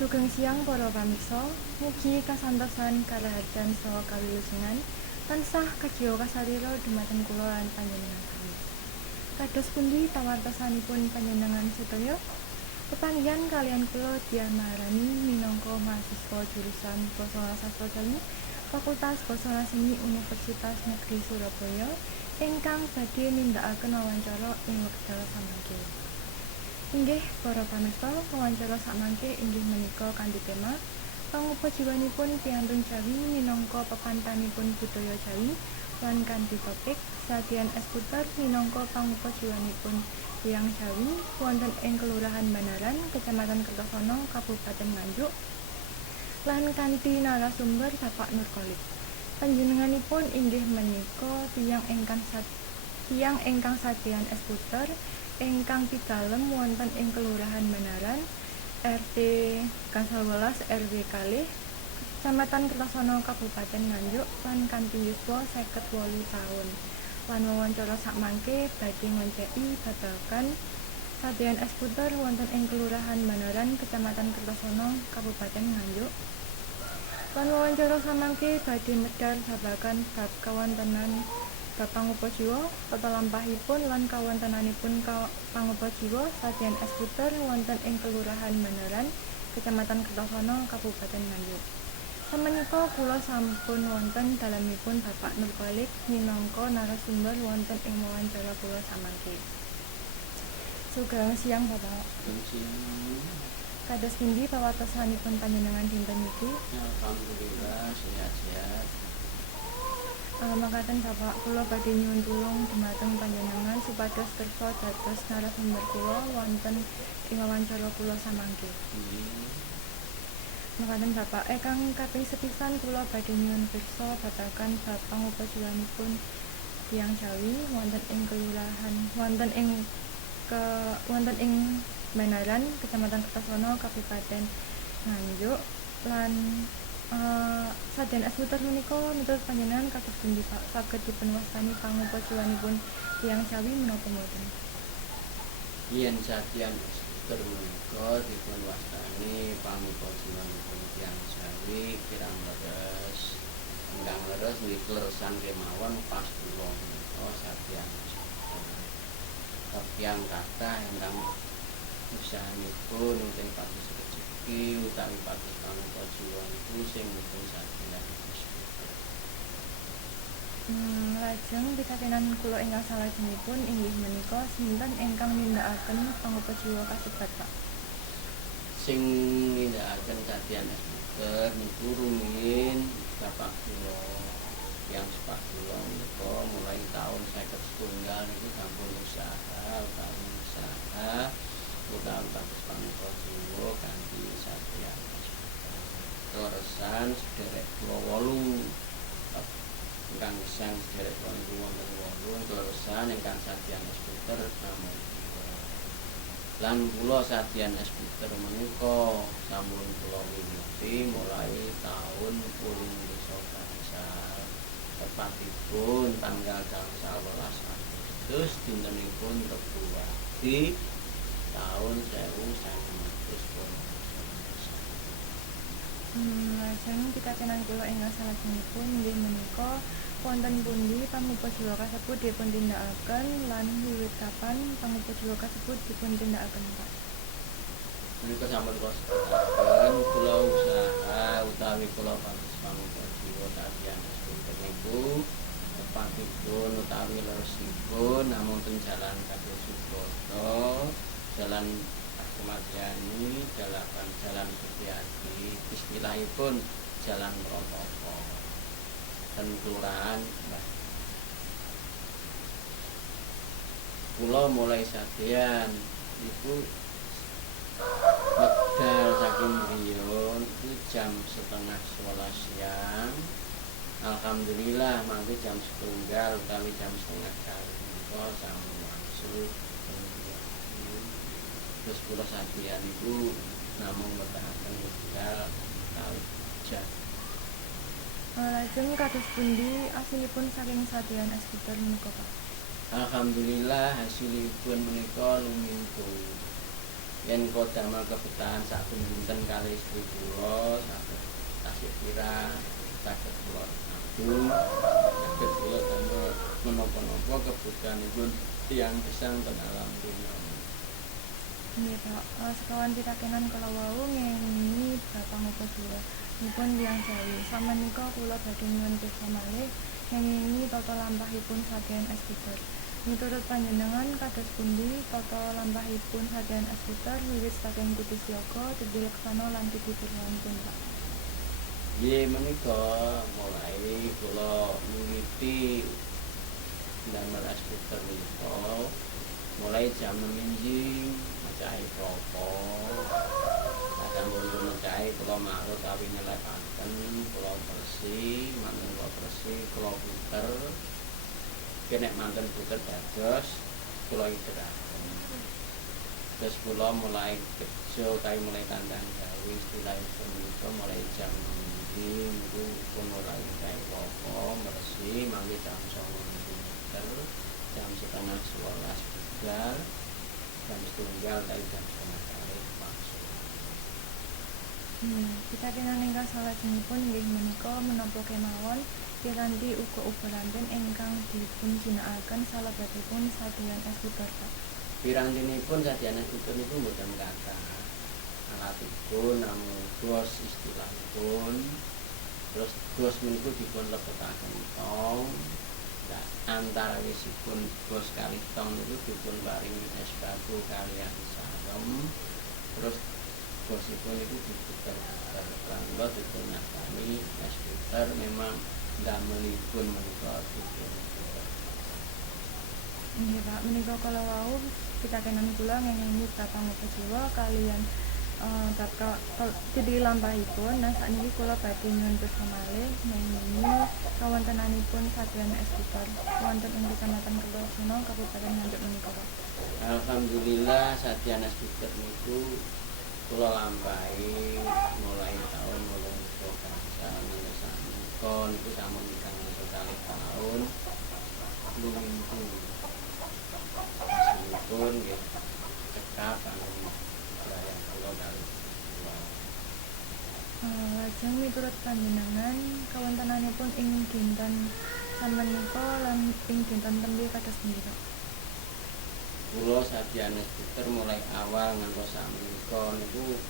Sugeng siang para pamirsa, mugi kasantosan karaharjan saha kawilujengan tansah kadya kasarira dumateng kula lan panjenengan sami. Kados pundi pawartosanipun panjenengan sedaya? Pepanggihan kaliyan kula Diah Maharani minangka mahasiswa jurusan Basa Sastra Jawi Fakultas Basa Seni Universitas Negeri Surabaya ingkang badhe nindakaken wawancara ing wekdal samangke. Inggih para pamirsa, wawancara samangke inggih menika kanthi tema pangupa jiwanipun piantun Jawi minangka pepantanipun budaya Jawi lan kanthi topik Satyan S. Puter minangka pangupa jiwanipun tiyang Jawi wonten ing Kelurahan Banaran, Kecamatan Kertosono, Kabupaten Nganjuk lan kanthi narasumber Bapak Nurkhalid. Panjenenganipun inggih menika tiyang ingkang Satyan S. Puter ingkang pidalem wonten ing Kelurahan Banaran, RT 11 RW kalih, Kecamatan Kertosono, Kabupaten Nganjuk lan kanthi yuswa 58 taun. Lan wawancara sakmangke badhe ngonceki babagan Satyan S. Puter wonten ing Kelurahan Banaran, Kecamatan Kertosono, Kabupaten Nganjuk. Lan wawancara samangke badhe medal babagan bab kawontenan bab pangupa jiwa, pepelampahipun lan kawontenanipun pangupa jiwa Satyan S. Puter wonten ing Kelurahan Banaran, Kecamatan Kertosono, Kabupaten Nganjuk. Samenika kula sampun wonten dalemipun Bapak Nurkhalid minangka narasumber wonten ing wawancara kula samangke. Sugeng siang Bapak. Kados pundi pawartosanipun panjenengan dinten niki? Alhamdulillah sehat-sehat. Makaten Bapak, kula badhe nyuwun tulung dumateng panjenengan supados kersa dados narasumber kula wonten ing wawancara kula samangke. Makaten Bapak, kang kaping sepisan kula badhe nyuwun pirsa babagan bab pangupa jiwanipun tiyang Jawi wonten ing kelurahan wonten ing Banaran, Kecamatan Kertosono, Kabupaten Nganjuk lan Satyan S. Puter menika miturut panjenengan kados pundi Pak saged dipunwastani pangupa jiwanipun tiyang Jawi menapa mboten? Yen Satyan S. Puter menika dipunwastani pangupa jiwanipun tiyang Jawi kirang leres. Ingkang leres nggih kleresan kemawon pas kula menika Satyan S. Puter. Tiyang kathah ingkang usahanipun ing pados rezeki utawi pados pangupa jiwa niku sing dipun Satyan S. Puter. Lajeng pitakenan kula ingkang salajengipun inggih menika sinten ingkang nindakaken pangupa jiwa kasebat Pak? Sing nindakaken Satyan S. Puter niku rumiyin bapak kula yang sepak kula menika mulai tahun 1951 niku sampun usaha utawi pados pangupa jiwa kanthi Satyan S. Puter. Kleresan sederek kula 8 ingkang gesang sederek kula niku wonten 8 kleresan ingkang Satyan S. Puter namung lan kula Satyan S. Puter menika sampun kula wiwiti mulai tahun purun desa Bangsal tepatipun tanggal 11 Agustus dintenipun Rebo Wadi tahun 1900. Lajeng pitakenan kula ingkang salajengipun inggih menika wonten pundi pangupa jiwa kasebut dipuntindakaken lan wiwit kapan pangupa jiwa kasebut dipuntindakaken Pak? Menika sampun kula sebutaken kula usaha utawi kula pados pangupa jiwa Satyan S. Puter niku tepatipun utawi leresipun namung ten Jalan Kadya Subrata, Jalan Ahmad Yani, Jalan Setiadi, istilahipun Jalan Protoko. Ten kelurahan Mbah. Kula mulai Satyan iku medal saking Riyon itu jam 10:30 siang. Alhamdulillah mangke jam 1 utawi jam 1:30 menika sampun wangsul. Terus kula Satyan iku namung medalaken medal kali jam. Lajeng kados pundi asilipun saking Satyan S. Puter menika Pak? Alhamdulillah hasilipun menika lumintu. yen damel kebetahan sak dinten kali istri kula saged tasih kirang saged kula abdul saged kula damel menapa-napa kebutuhanipun tiyang gesang ten alam dunya. Nggih Pak, sekawan pitakenan kala wau ngengi Bapak Ngoko Jiwa nipun tiyang Jawi. Samenika kula badhe nyuwun pirsa malih ngengi tata lampahipun sadean Es Puter. Miturut panjenengan kados pundi tata lampahipun sadean Es Puter wiwit saking Kutisyaka, Tedhi Leksana lan Tedhi Purwanipun Pak? Nggih menika mulai kula miwiti damel Es Puter menika mulai jam 6 enjing mecahi klopo. Sampun mecahi kula marut tapi nyelepaken kula bersih, manten kula bersih kula puter. Nek manten puter dados kula istirahaken. Terus kula mulai kerja kae mulai kandhang gawe istilahipun menika mulai jam 6 niku pun mulai kae klopo bersih mangke jam 9 puter, jam setengah 11 budal, jam setunggal kali jam setengah kali langsung. Pitakenan ingkang salajengipun inggih menika menapa kemawon piranti uga uberanten ingkang dipun ginakaken salebetipun sadean Es Puter Pak? Pirantinipun sadean Es Puter niku mboten kathah. Alatipun namung gos istilahipun. Terus gos meniku dipun lebetaken tong. Nah, antawisipun gos kalih tong niku dipun paringi es batu kaliyan sarem. Terus gosipun niku diputer-puter. Kula dipun nastani Es Puter memang damelipun menika dipun puter. Nggih Pak, menika kala wau pitakenan kula ngengi Bapak Ngoko Jiwa kaliyan bab Tedhi lampahipun. Nah sakniki kula badhe nyuwun pirsa malih ngengi kawontenanipun sadean Es Puter wonten ing Kecamatan Kertosena, Kabupaten Nganjuk menika Pak. Alhamdulillah sadean Es Puter niku kula lampahi mulai tahun 2000 ngantos samenika niku sampun kalih tahun lumingku. Aslinipun nggih cekap kangge budaya kula kali kula. Lajeng miturut panjenengan kawontenanipun ing dinten samenika lan ing dinten tembe kados pundi Pak? Kula sadean Es Puter mulai awal ngantos sakmenika niku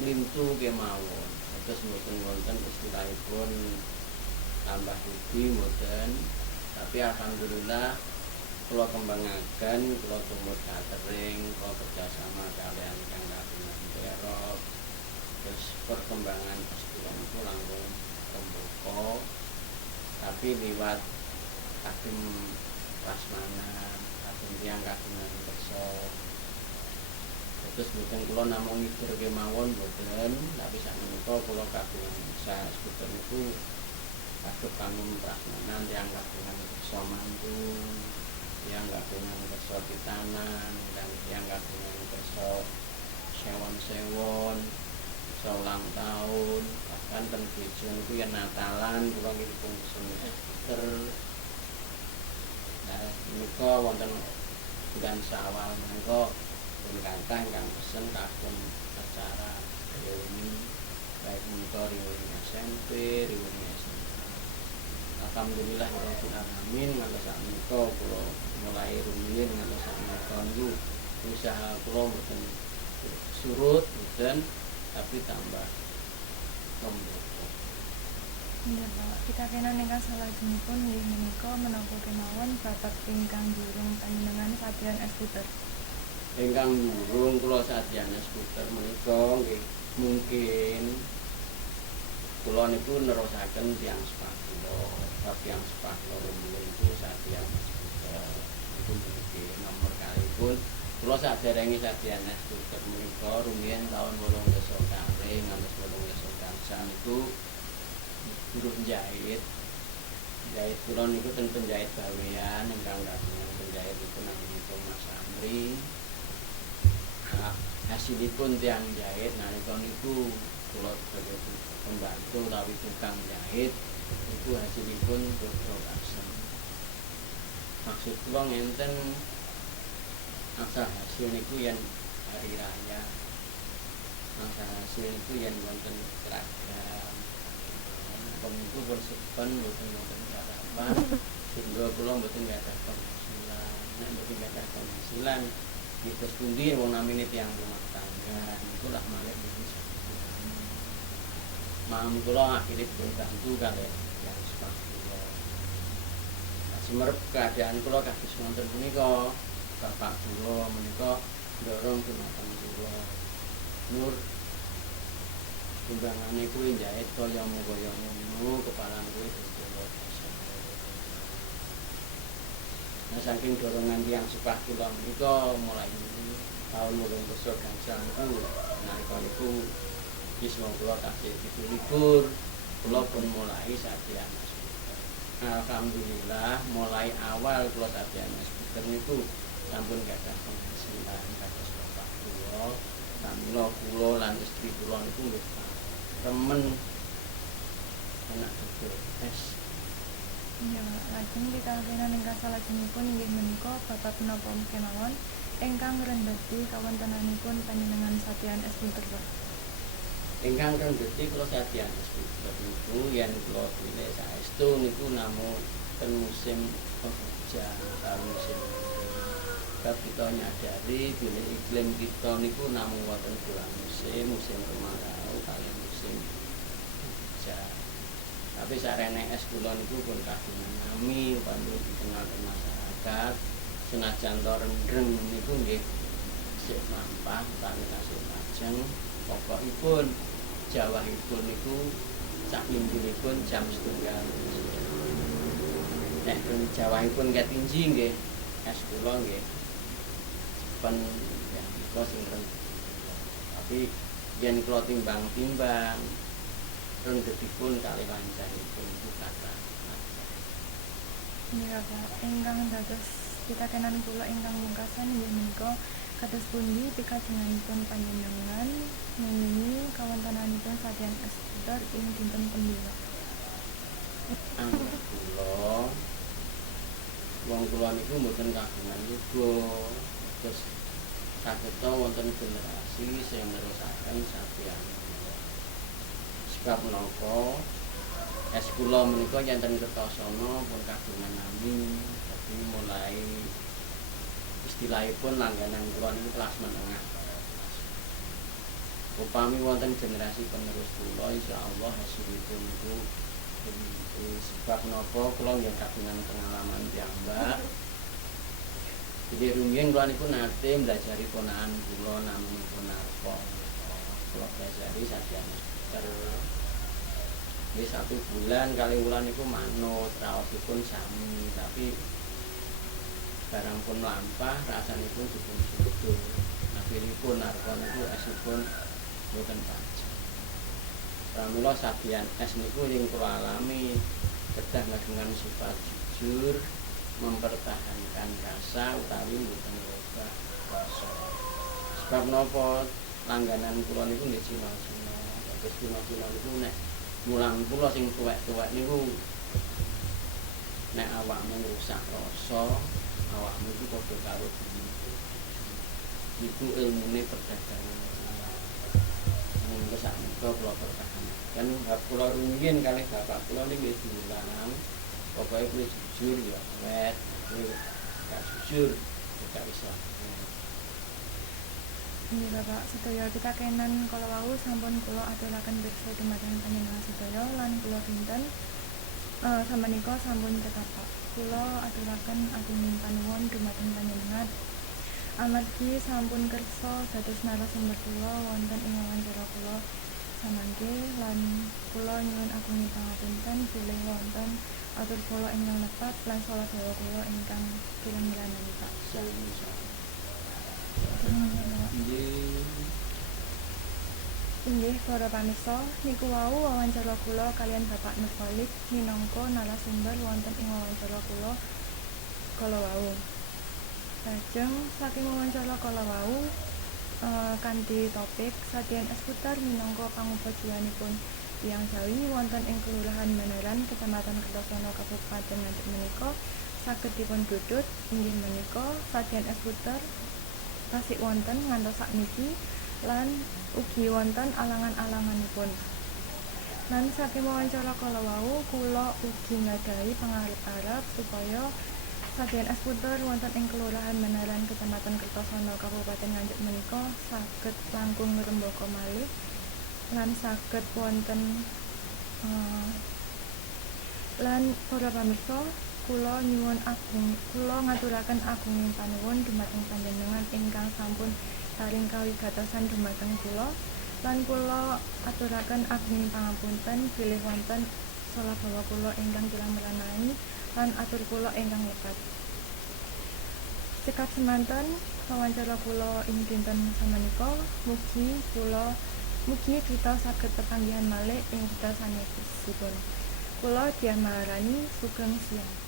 lintu kemawon. Terus mboten wonten istilahipun tambah rugi mboten. Tapi alhamdulillah kula kembangaken, kula tumut catering, kula kerjasama kalian ingkang kagungan Terop. Terus perkembangan pasturan itu langkung rembuka. Tapi liwat kagem prasmanan, kagem tiyang kagungan kersa. Terus mboten kula namung ngibur kemawon mboten, tapi sakmenika kula kagungan Es Puter niku kagem kangge prasmanan tiyang kagungan kersa mantun, tiyang kagungan kersa pitanan, dan tiyang kagungan kersa sewon-sewon, kersa ulang tahun, bahkan ten gereja niku yen Natalan kula ngipun pesen Es Puter. Nah, menika wonten bulan Syawal menika pun kathah ingkang pesen kagem acara reuni, baik menika reuni SMP, reuni SMA. Alhamdulillah rabbil alamin ngantos sakmenika kula mulai rumiyin ngantos sakmenika niku usaha kula mboten surut mboten tapi tambah rembuka. Nggih Pak, pitakenan ingkang salajengipun inggih menika menapa kemawon babat ingkang durung panjenengan sadean Es Puter? Ingkang durung kula sadean Es Puter menika nggih mungkin kula niku nerusaken tiyang sepah kula. Bab tiyang sepah kula rumiyin niku sadean Es Puter. Niku mungkin nomor kalipun kula saderenge sadean Es Puter menika rumiyin taun 18 kalih ngantos 18 gangsal niku buruh jahit kula niku ten penjahit gawean ingkang kagungan penjahit niku namung Mas Amri. Hasilipun tiyang jahit nalika niku kula sebagai pembantu tapi tukang jahit niku hasilipun dodo kasem. Maksud kula ngenten asal hasil niku yen hari raya, asal hasil niku yen wonten seragam, peniku pun sepen mboten wonten sarapan, sehingga kula mboten gadah penghasilan. Nek mboten gadah penghasilan, terus pundi wong namine tiyang rumah tangga niku lah malih mboten saged. Mam kula akhire dibantu kalih yang sepah kula. Semerep keadaan kula kados wonten punika, bapak kula menika ndorong dumateng kula. Nur timbangane kuwi njait kaya ngono, kepalan kuwi dicoba. Nah saking dorongan tiyang sepah kula menika mulai tahun 2000 gangsal niku nalika niku yuswa kula tasih 7 libur kula pun mulai sajian. Alhamdulillah mulai awal kula sajian skuter niku sampun gadah penghasilan kados bapak kula, pramila kula lan istri kula niku nggih remen enak betul es. Ya, lajeng pitakenan ingkang salajengipun inggih menika bapak punapa kemawon ingkang ngrembeti kawontenanipun panjenengan Satyan S. Puter. Ingkang ngrembeti kula Satyan S. Puter niku yen kula pilih saestu niku namung ten musim penghujan karo musim sebab kita nyadari bilih iklim kita niku namung wonten dua musim kemarau kaliyan musim hujan. Tapi sarene es kula niku pun kagungan nami pandu dikenal ke masyarakat. Senajan to rendreng niku nggih sik lampah utawi kasih lajeng pokokipun jawahipun niku sak minggulipun jam 1:30. Nek jawahipun ketinji nggih es kula nggih pen ya kula sing tapi yen kula timbang-timbang rendhetipun kalih wancahipun iku kathah. Ya, Pak, ingkang dados pitakenan kula ingkang mungkasan inggih menika kados pundi pikajenganipun panjenengan ngenini kawontenanipun Satyan S. Puter ing dinten Pendhita. Anggap kula wong kula niku mboten kagungan yuga terus saged wonten generasi sing nerusaken Satyan. Sebab menapa es kula menika enten Kertosana pun kagungan nami. Jadi mulai istilahipun langganan kula niku kelas menengah. Upami wonten generasi penerus kula insyaallah hasilipun niku sebab menapa kula nggih kagungan pengalaman piyambak. Jadi rumiyin kula niku nate mblajari ponakan kula namanipun Narpa. Kula pelajari Satyan Wis 1 bulan kali wulan niku manut raosipun sami tapi barang pun lampah rasanipun dipun sudo. Akhiripun Narpa niku esipun boten pajak. Pramila Satyan es niku ing kula alami kedah dengan sifat jujur, mempertahankan rasa utawi mboten rubah rasa. Sebab napa langganan kula niku nggih Cina-Cina. Terus Cina-Cina niku nek mulang kula sing tuwek-tuwek niku nek awakmu rusak rasa, awakmu iku padha karo niku ilmune perdagangan. Monggo sakmenika kula pertahankan hak kula rumiyin kalih bapak kula niki diulang. Pokoke kuwi jujur ya wet, kuwi gak jujur gak bisa. Inggih Bapak, sedaya pitakenan kala wau sampun kula aturaken pirsa dumateng panjenengan sedaya lan kula kinten samenika sampun ketapak. Kula aturaken agung panuwun dumateng panjenengan amargi sampun kersa dados narasumber kula wonten ing wawancara kula samangke lan kula nyuwun agung pangapunten bilih wonten atur kula ingkang lepat lan salah dawa kula ingkang kirang-kirang Pak. Inggih para pamirsa, niku wau wawancara kula kalian Bapak Nur Khalid minangka narasumber wonten ing wawancara kula kala wau. Lajeng saking wawancara kala wau kanthi topik Satyan S. Puter minangka pangupajiwanipun tiyang Jawi wonten ing Kelurahan Baneran, Kecamatan Kertosana, Kabupaten Nganjuk menika saged dipun dudut inggih menika Satyan S. Puter tasik wonten ngantos sakniki lan ugi wonten alangan-alanganipun. Lan saking wawancara kala wau kula ugi nggadhahi pangarep-arep supaya sadeyan eksputer wonten ing Kelurahan Menaran Kecamatan Kertosono Kabupaten Nganjuk menika saged langkung ngrembaka malih lan saged wonten lan para pamirsa kula ngaturaken agunging panuwun dumateng panjenengan ingkang sampun saring kawigatosan dumateng kula lan kula aturaken agunging pangapunten bilih wonten salah bawa kula ingkang kirang meranani lan atur kula ingkang lepat. Cekap semanten wawancara kula ing dinten samenika mugi kita saged tetanggihan malih ing wekdal sanèsipun. Kula Dian Maharani, sugeng siang.